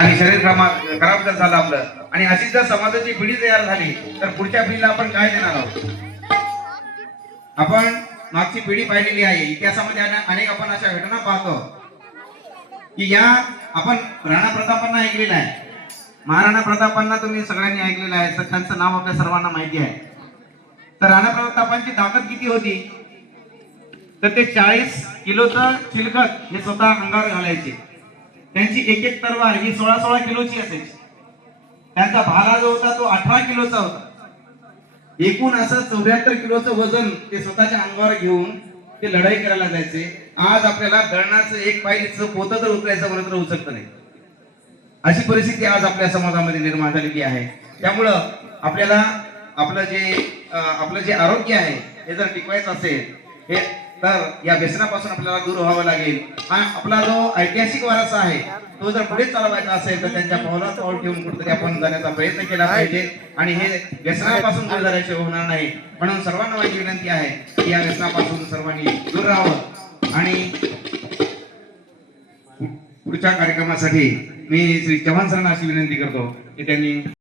आणि शरीर क्रमांक खराब जर झालं आपलं आणि अशीच जर समाजाची पिढी तयार झाली तर पुढच्या पिढीला आपण काय देणार आहोत? आपण मागची पिढी पाहिलेली आहे. इतिहासामध्ये अनेक आपण अशा घटना पाहतो की या आपण राणा प्रतापांना ऐकलेलं आहे. महाराणा प्रतापांना तुम्ही सगळ्यांनी ऐकलेलं आहे. तर त्यांचं नाव आपल्या सर्वांना माहिती आहे. तर राणा प्रतापांची ताकद किती होती? तर ते चाळीस किलोचं चिलखत हे स्वतः अंगावर घालायचे. त्यांची एक एक तरवार ही सोळा सोळा किलोची असायची. त्यांचा भाला जो होता तो अठरा किलोचा होता. एकूण असं चौऱ्याहत्तर किलोचं वजन ते स्वतःच्या अंगावर घेऊन ते लढाई करायला जायचे. आज आपल्याला धरणाचं एक पायलीचं पोतं तर उचलायचं म्हणत उचलत नाही. अशी परिस्थिती आज आपल्या समाजामध्ये निर्माण झालेली आहे. त्यामुळं आपल्याला आपलं जे आपलं जे आरोग्य आहे हे जर टिकवायचं असेल हे तर या व्यसनापासून आपल्याला दूर व्हावं लागेल. हा आपला जो ऐतिहासिक वारसा आहे तो जर पुढे चालवायचा असेल तर त्यांच्या पावलात पाऊल ठेवून कुठेतरी आपण जाण्याचा प्रयत्न केला पाहिजे. आणि हे व्यसनापासून दूर झाल्याशिवाय होणार नाही. म्हणून सर्वांना माझी विनंती आहे की या व्यसनापासून सर्वांनी दूर राहावं. आणि पुढच्या कार्यक्रमासाठी मी श्री चव्हाण सरांना अशी विनंती करतो की त्यांनी